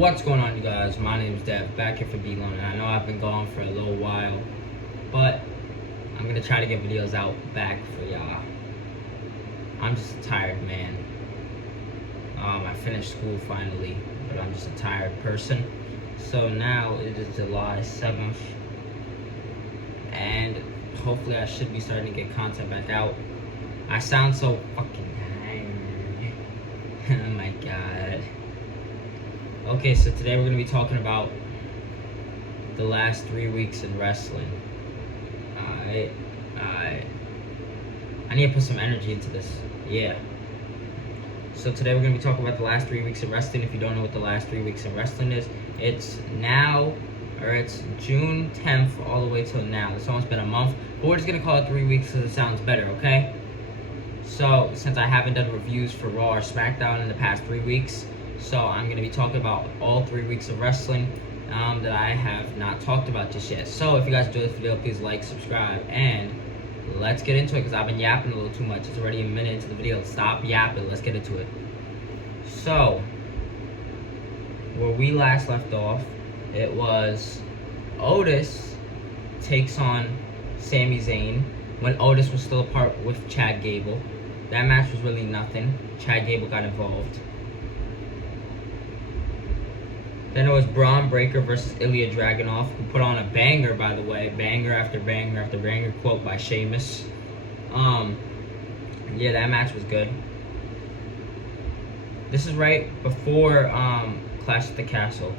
What's going on, you guys? My name is Dev, back here for D-Lone, and I know I've been gone for a little while, but I'm gonna try to get videos out back for y'all. I'm just a tired man. I finished school finally, but I'm just a tired person. So now it is July 7th, and hopefully I should be starting to get content back out. I sound so fucking tired. Oh my god. Okay, so today we're going to be talking about the last 3 weeks in wrestling. I need to put some energy into this. Yeah. So today we're going to be talking about the last 3 weeks of wrestling. If you don't know what the last 3 weeks of wrestling is, it's June 10th all the way till now. It's almost been a month, but we're just going to call it 3 weeks because it sounds better, okay? So, since I haven't done reviews for Raw or SmackDown in the past 3 weeks, so I'm going to be talking about all 3 weeks of wrestling that I have not talked about just yet. So if you guys enjoyed this video, please like, subscribe, and let's get into it because I've been yapping a little too much. It's already a minute into the video. Stop yapping. Let's get into it. So, where we last left off, it was Otis takes on Sami Zayn when Otis was still apart with Chad Gable. That match was really nothing. Chad Gable got involved. Then it was Braun Breaker versus Ilya Dragunov, who put on a banger, by the way. Banger after banger after banger, quote by Sheamus. Yeah, that match was good. This is right before Clash at the Castle.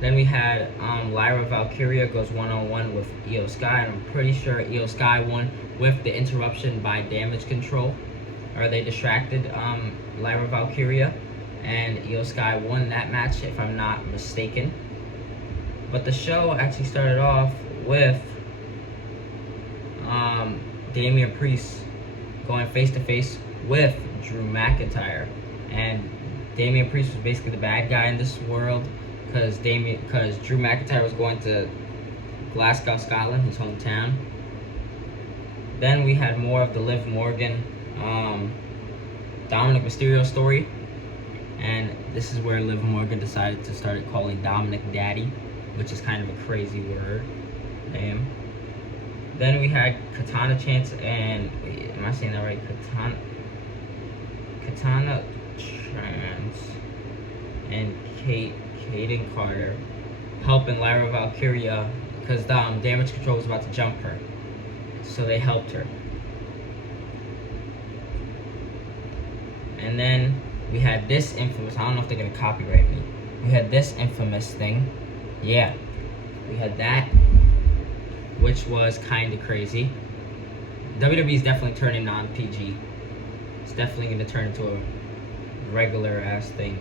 Then we had Lyra Valkyria goes one-on-one with Io Sky, and I'm pretty sure Io Sky won with the interruption by Damage Control. Or they distracted Lyra Valkyria, and Io Sky won that match, if I'm not mistaken. But the show actually started off with Damian Priest going face-to-face with Drew McIntyre. And Damian Priest was basically the bad guy in this world, because Drew McIntyre was going to Glasgow, Scotland, his hometown. Then we had more of the Liv Morgan, Dominic Mysterio story, and this is where Liv Morgan decided to start calling Dominic Daddy, which is kind of a crazy word. Damn. Then we had Katana Chance and am I saying that right? Katana Chance and Kaden Carter helping Lyra Valkyria because Damage Control was about to jump her, so they helped her. And then we had this infamous, I don't know if they're gonna copyright me. We had this infamous thing. Yeah. We had that, which was kind of crazy. WWE is definitely turning non-PG. It's definitely gonna turn into a regular ass thing.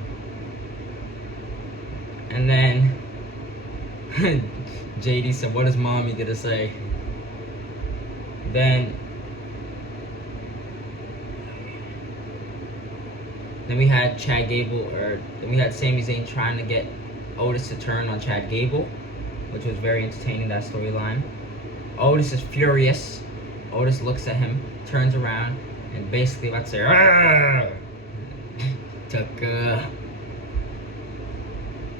And then JD said, "What is mommy gonna say?" Then we had then we had Sami Zayn trying to get Otis to turn on Chad Gable, which was very entertaining, that storyline. Otis is furious. Otis looks at him, turns around, and basically about to say, "Argh!"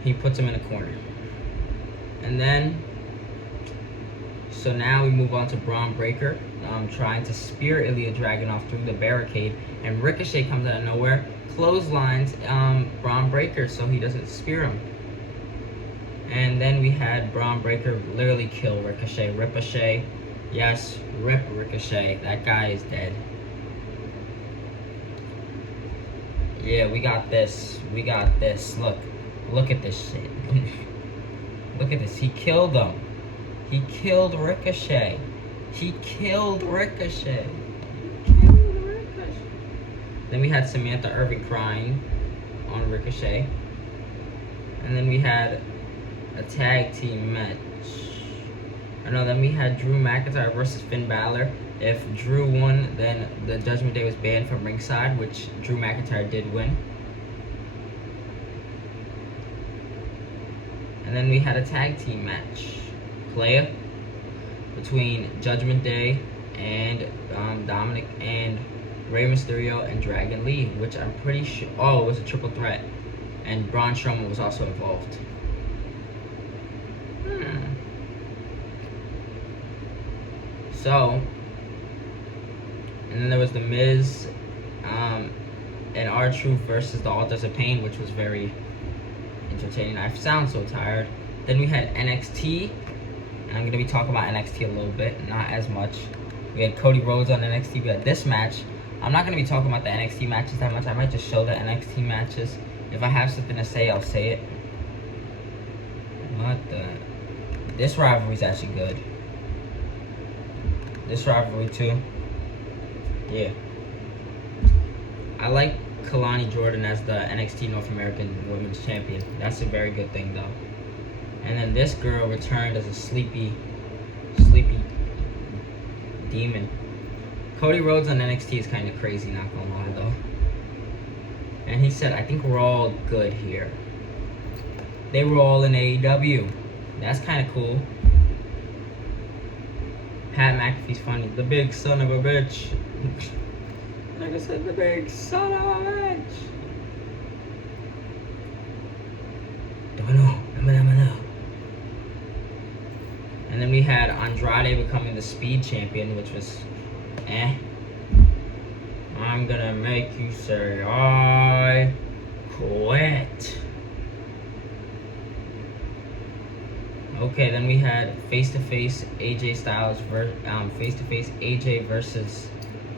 He puts him in a corner. And then, so now we move on to Braun Breaker, trying to spear Ilya Dragunov through the barricade, and Ricochet comes out of nowhere, clotheslines Braun Breaker so he doesn't spear him. And then we had Braun Breaker literally kill Ricochet. Ricochet, yes, rip Ricochet. That guy is dead. Yeah, we got this. We got this. Look at this shit. Look at this. He killed him. He killed Ricochet. He killed Ricochet. Then we had Samantha Irvin crying on Ricochet. And then we had a tag team match. Then we had Drew McIntyre versus Finn Balor. If Drew won, then the Judgment Day was banned from ringside, which Drew McIntyre did win. And then we had a tag team match. Playa between Judgment Day and Dominic and Rey Mysterio and Dragon Lee, which I'm pretty sure, it was a triple threat. and Braun Strowman was also involved. So, and then there was The Miz and R-Truth versus the Authors of Pain, which was very entertaining. I sound so tired. Then we had NXT, and I'm going to be talking about NXT a little bit, not as much. We had Cody Rhodes on NXT. We had this match. I'm not going to be talking about the NXT matches that much. I might just show the NXT matches. If I have something to say, I'll say it. What the... This rivalry is actually good. This rivalry too. Yeah. I like Kalani Jordan as the NXT North American Women's Champion. That's a very good thing though. And then this girl returned as a sleepy demon. Cody Rhodes on NXT is kind of crazy, not gonna lie though. And he said, I think we're all good here. They were all in AEW. That's kind of cool. Pat McAfee's funny. The big son of a bitch. Like I said, the big son of a bitch. Don't know. And then we had Andrade becoming the Speed Champion, which was I'm gonna make you say I quit. Okay, then we had face-to-face AJ Styles face-to-face AJ versus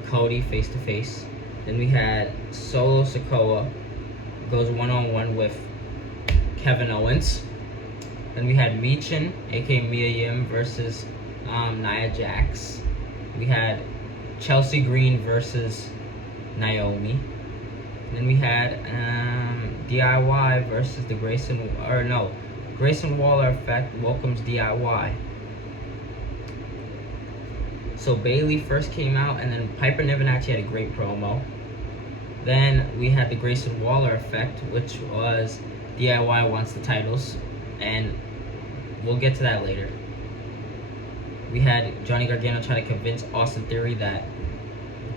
Cody face-to-face. Then we had Solo Sikoa goes one-on-one with Kevin Owens. Then we had Michin, aka Mia Yim, versus Nia Jax. We had Chelsea Green versus Naomi. Then we had DIY versus the Grayson Waller Effect welcomes DIY. So Bayley first came out, and then Piper Niven actually had a great promo. Then we had the Grayson Waller Effect, which was DIY wants the titles, and we'll get to that later. We had Johnny Gargano trying to convince Austin Theory that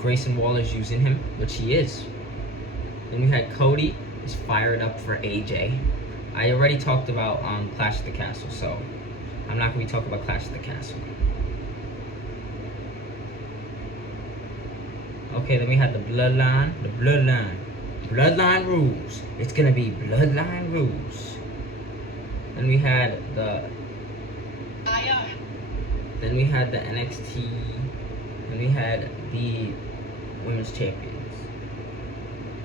Grayson Waller's using him, which he is. Then we had Cody is fired up for AJ. I already talked about Clash of the Castle, so I'm not going to be talking about Clash of the Castle. Okay, then we had the Bloodline. Bloodline rules. It's going to be Bloodline rules. Then we had the NXT. Then we had the Women's Champions.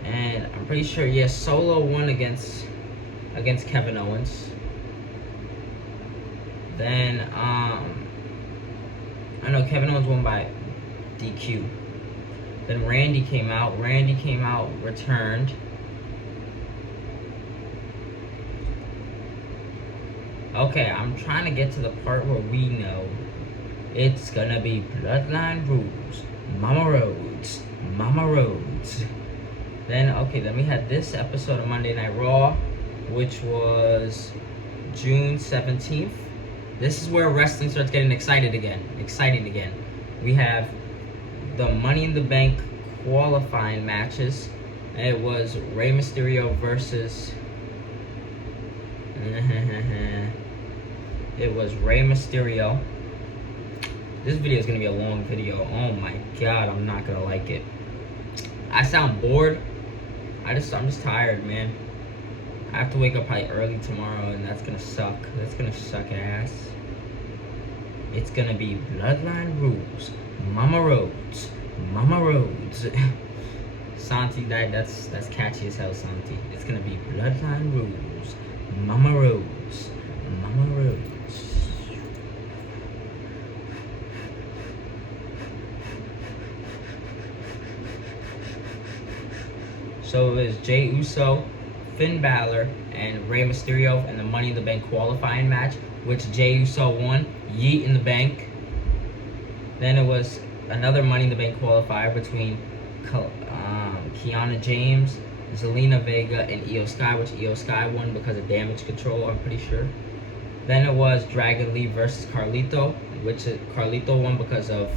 And I'm pretty sure, yes, Solo won against Kevin Owens. Then I know Kevin Owens won by DQ. Then Randy came out, returned. Okay, I'm trying to get to the part where we know it's gonna be Bloodline rules. Mama Rhodes. Then we had this episode of Monday Night Raw, which was June 17th. This is where wrestling starts getting exciting again. We have the Money in the Bank qualifying matches. It was Rey Mysterio versus it was Rey Mysterio. This video is gonna be a long video. Oh my god, I'm not gonna like it. I sound bored. I'm just tired, man. I have to wake up probably early tomorrow, and that's gonna suck. That's gonna suck ass. It's gonna be Bloodline rules. Mama Rhodes. Santi, that's catchy as hell, Santi. It's gonna be Bloodline rules. Mama Rhodes. So it was Jey Uso, Finn Balor, and Rey Mysterio in the Money in the Bank qualifying match, which Jey Uso won. Yeet in the bank. Then it was another Money in the Bank qualifier between Kiana James, Zelina Vega, and Io Sky, which Io Sky won because of damage control, I'm pretty sure. Then it was Dragon Lee versus Carlito, which Carlito won because of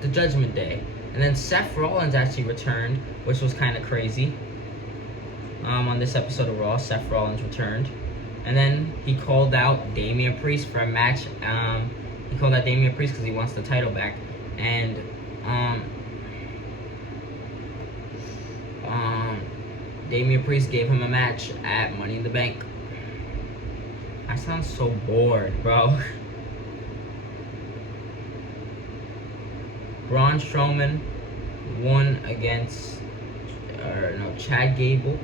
the Judgment Day. And then Seth Rollins actually returned, which was kind of crazy. On this episode of Raw, Seth Rollins returned. And then he called out Damian Priest for a match. He called out Damian Priest because he wants the title back. And Damian Priest gave him a match at Money in the Bank. I sound so bored, bro. Braun Strowman won against, Chad Gable.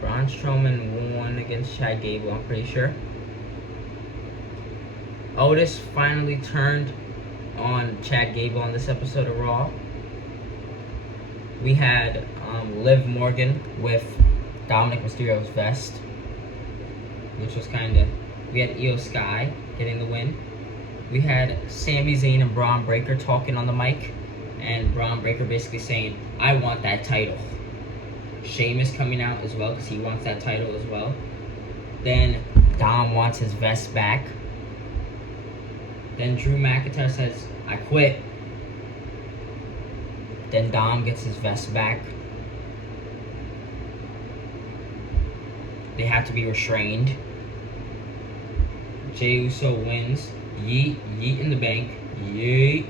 Braun Strowman won against Chad Gable, I'm pretty sure. Otis finally turned on Chad Gable on this episode of Raw. We had Liv Morgan with Dominic Mysterio's vest, which was we had Io Sky getting the win. We had Sami Zayn and Braun Breaker talking on the mic, and Braun Breaker basically saying, I want that title. Sheamus coming out as well because he wants that title as well. Then Dom wants his vest back. Then Drew McIntyre says, I quit. Then Dom gets his vest back. They have to be restrained. Jey Uso wins. Yeet, yeet in the bank. Yeet.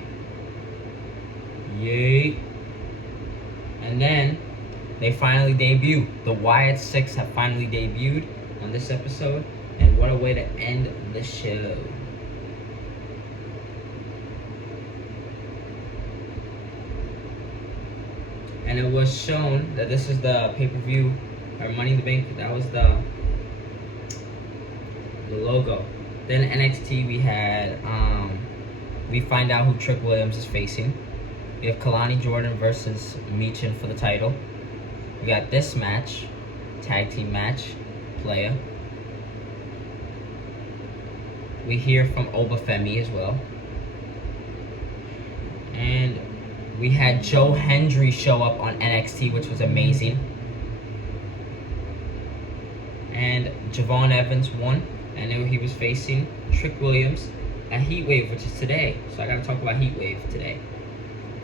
Yeet. And then they finally debut. The Wyatt Six have finally debuted on this episode. And what a way to end the show. And it was shown that this is the pay-per-view, or Money in the Bank. That was the logo. Then NXT we had, we find out who Trick Williams is facing. We have Kalani Jordan versus Michin for the title. We got this match, tag team match, Playa. We hear from Obafemi as well. And we had Joe Hendry show up on NXT, which was amazing. And Javon Evans won, and he was facing Trick Williams at Heatwave, which is today. So I gotta talk about Heatwave today.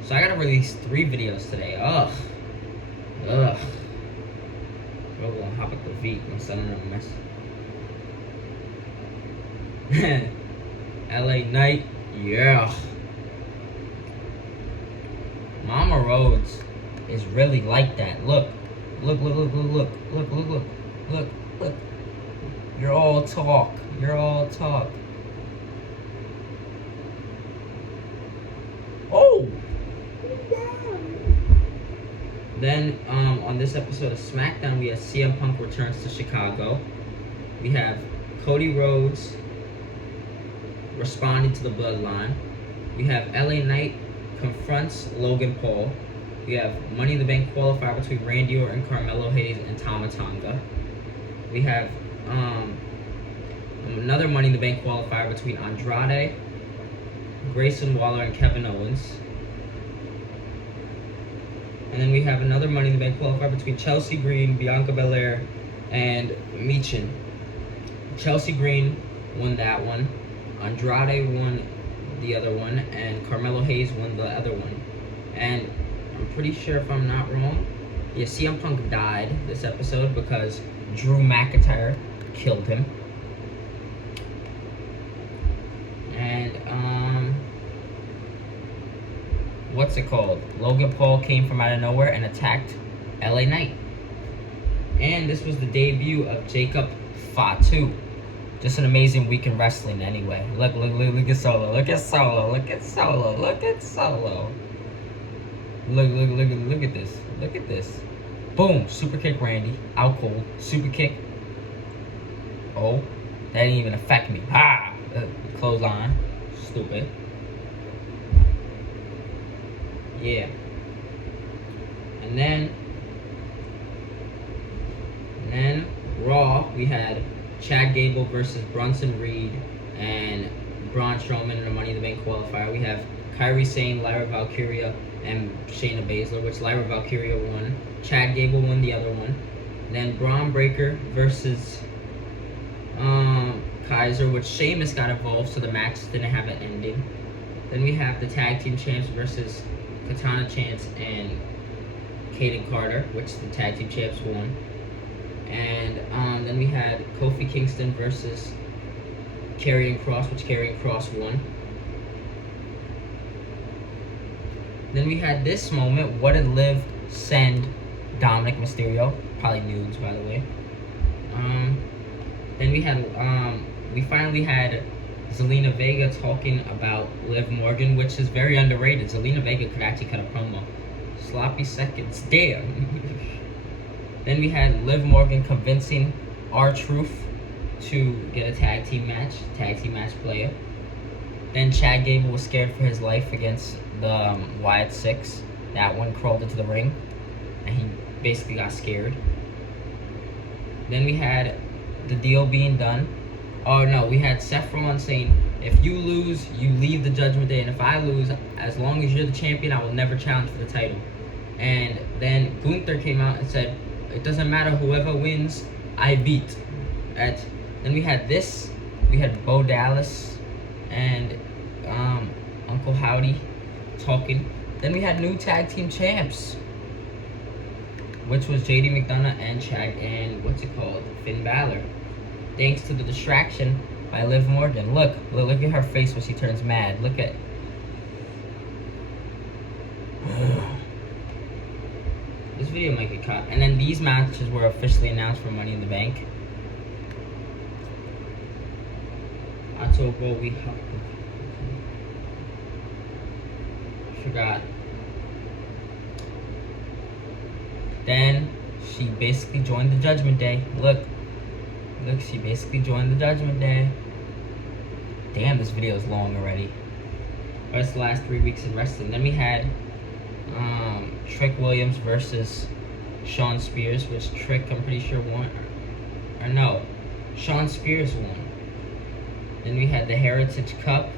So I gotta release 3 videos today. Ugh. Bro, gonna hop at the V. My son in a mess. LA Knight, yeah. Mama Rhodes is really like that. Look. You're all talk. Oh! Then, on this episode of SmackDown, we have CM Punk returns to Chicago. We have Cody Rhodes responding to the Bloodline. We have LA Knight confronts Logan Paul. We have Money in the Bank qualifier between Randy Orton, Carmelo Hayes, and Tama Tonga. We have another Money in the Bank qualifier between Andrade, Grayson Waller, and Kevin Owens. And then we have another Money in the Bank qualifier between Chelsea Green, Bianca Belair, and Michin. Chelsea Green won that one. Andrade won the other one, and Carmelo Hayes won the other one. And I'm pretty sure, if I'm not wrong, CM Punk died this episode because Drew McIntyre killed him. And what's it called? Logan Paul came from out of nowhere and attacked LA Knight. And this was the debut of Jacob Fatu. Just an amazing week in wrestling anyway. Look at Solo. Look at Solo. Look at Solo. Look at Solo. Look at this. Look at this. Boom. Super kick Randy. Out cold. Super kick. Oh. That didn't even affect me. Ah. Clothesline. Stupid. Yeah. And then Raw, we had Chad Gable versus Bronson Reed and Braun Strowman in a Money in the Bank qualifier. We have Kairi Sane, Lyra Valkyria, and Shayna Baszler, which Lyra Valkyria won. Chad Gable won the other one. Then Braun Breaker versus Kaiser, which Sheamus got involved, so the match didn't have an ending. Then we have the tag team champs versus Katana Chance and Kaden Carter, which the tag team champs won. And then we had Kofi Kingston versus Karrion Kross, which Karrion Kross won. Then we had this moment. What did Liv send Dominic Mysterio? Probably nudes, by the way. Then we finally had Zelina Vega talking about Liv Morgan, which is very underrated. Zelina Vega could actually cut a promo. Sloppy seconds, damn. Then we had Liv Morgan convincing R-Truth to get a tag team match player. Then Chad Gable was scared for his life against the Wyatt Six. That one crawled into the ring, and he basically got scared. Then we had the deal being done. Oh no, we had Seth Rollins saying, if you lose, you leave the Judgment Day, and if I lose, as long as you're the champion, I will never challenge for the title. And then Gunther came out and said, it doesn't matter, whoever wins, I beat. Then we had this. We had Bo Dallas and Uncle Howdy talking. Then we had new tag team champs, which was JD McDonough and Finn Balor. Thanks to the distraction by Liv Morgan. Look at her face when she turns mad. Look at. This video might get cut. And then these matches were officially announced for Money in the Bank. October, we forgot. Then she basically joined the Judgment Day. Look, she basically joined the Judgment Day. Damn, this video is long already. That's the last 3 weeks in wrestling. Then we had Trick Williams versus Shawn Spears, which Trick, I'm pretty sure, won. Or no, Shawn Spears won. Then we had the Heritage Cup,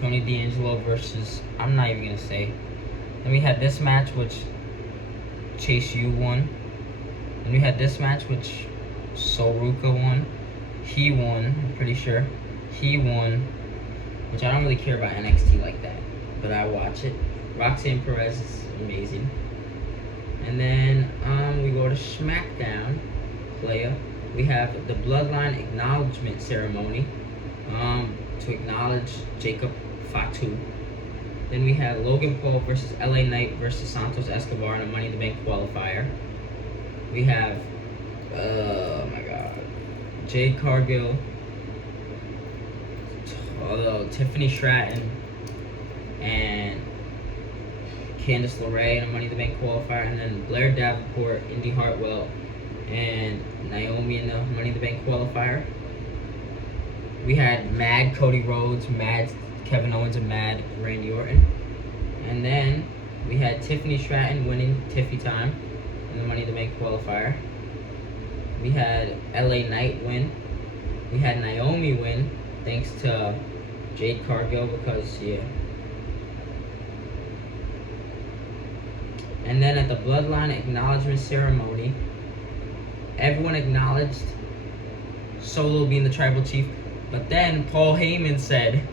Tony D'Angelo versus, I'm not even gonna say. Then we had this match, which Chase U won. Then we had this match, which Sol Ruka won. He won, I'm pretty sure. He won, which I don't really care about NXT like that, but I watch it. Roxanne Perez is amazing. And then we go to SmackDown player. We have the Bloodline Acknowledgement Ceremony to acknowledge Jacob Fatu. Then we have Logan Paul versus LA Knight versus Santos Escobar in a Money in the Bank qualifier. We have, oh my god, Jade Cargill, Tiffany Stratton, and Candice LeRae in a Money in the Bank qualifier, and then Blair Davenport, Indy Hartwell, and Naomi in the Money in the Bank qualifier. We had Mad Cody Rhodes, Mad Kevin Owens, and Mad Randy Orton. And then we had Tiffany Stratton winning Tiffy Time in the Money in the Bank qualifier. We had LA Knight win. We had Naomi win thanks to Jade Cargill because, yeah. And then at the Bloodline Acknowledgement Ceremony, everyone acknowledged Solo being the Tribal Chief. But then Paul Heyman said,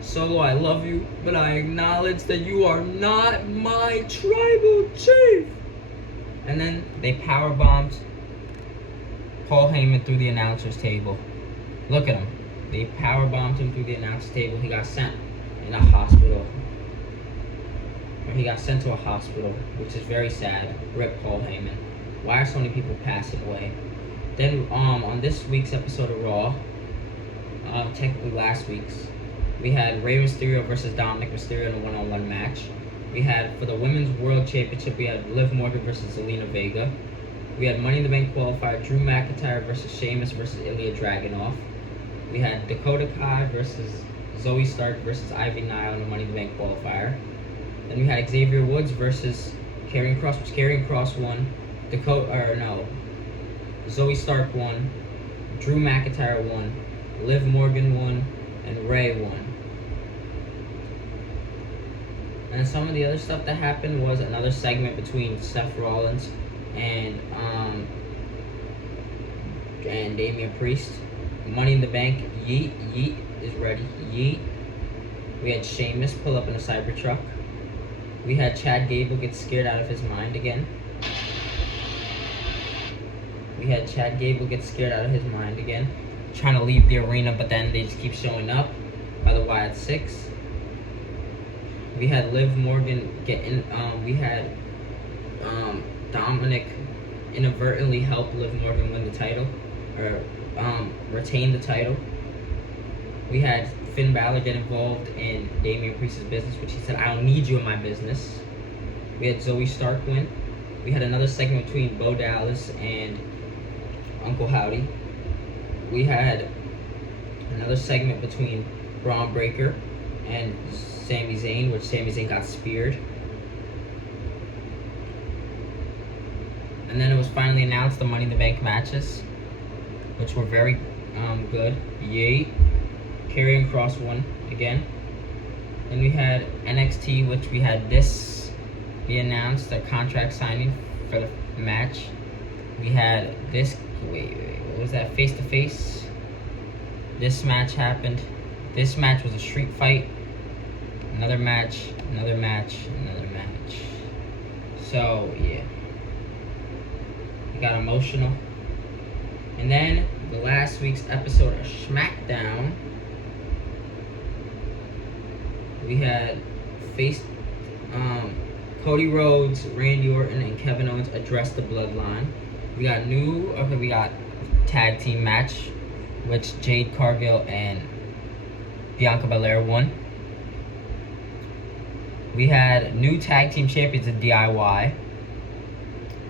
Solo, I love you, but I acknowledge that you are not my Tribal Chief. And then they powerbombed Paul Heyman through the announcer's table. Look at him. They powerbombed him through the announcer's table. He got sent in a hospital. Or he got sent to a hospital, which is very sad. Rip Paul Heyman. Why are so many people passing away? Then on this week's episode of Raw, technically last week's, we had Rey Mysterio versus Dominic Mysterio in a one-on-one match. We had, for the Women's World Championship, we had Liv Morgan versus Zelina Vega. We had Money in the Bank qualifier, Drew McIntyre versus Sheamus versus Ilya Dragunov. We had Dakota Kai versus Zoe Stark versus Ivy Nile in the Money in the Bank qualifier. Then we had Xavier Woods versus Karrion Kross, which Karrion Kross won. Zoe Stark won. Drew McIntyre won. Liv Morgan won. And Rey won. And some of the other stuff that happened was another segment between Seth Rollins and Damian Priest. Money in the Bank, Yeet is ready. Yeet. We had Sheamus pull up in a Cybertruck. We had Chad Gable get scared out of his mind again. Trying to leave the arena, but then they just keep showing up by the Wyatt Six. We had Liv Morgan Dominic inadvertently help Liv Morgan win the title, or retain the title. We had Finn Balor get involved in Damian Priest's business, which he said, "I don't need you in my business." We had Zoe Stark win. We had another segment between Bo Dallas and Uncle Howdy. We had another segment between Braun Breaker and Sami Zayn, which Sami Zayn got speared. And then it was finally announced the Money in the Bank matches, which were very good. Yay. Karrion Kross won again. Then we had NXT, which we had this be announced, their contract signing for the match. We had this, what was that, face to face? This match happened. This match was a street fight. Another match. So, yeah. It got emotional. And then the last week's episode of SmackDown, we had Cody Rhodes, Randy Orton, and Kevin Owens address the Bloodline. We got tag team match, which Jade Cargill and Bianca Belair won. We had new tag team champions in DIY.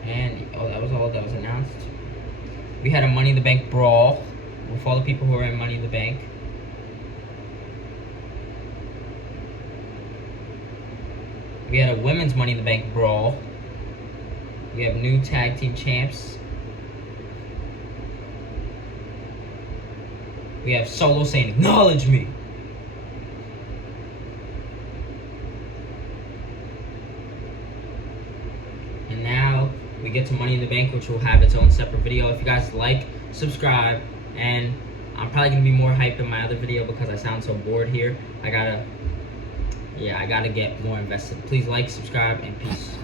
And, that was all that was announced. We had a Money in the Bank brawl with all the people who were in Money in the Bank. We had a women's Money in the Bank brawl. We have new tag team champs. We have Solo saying, "Acknowledge me." And now we get to Money in the Bank, which will have its own separate video. If you guys like, subscribe, and I'm probably gonna be more hype in my other video because I sound so bored here. I gotta get more invested. Please like, subscribe, and peace.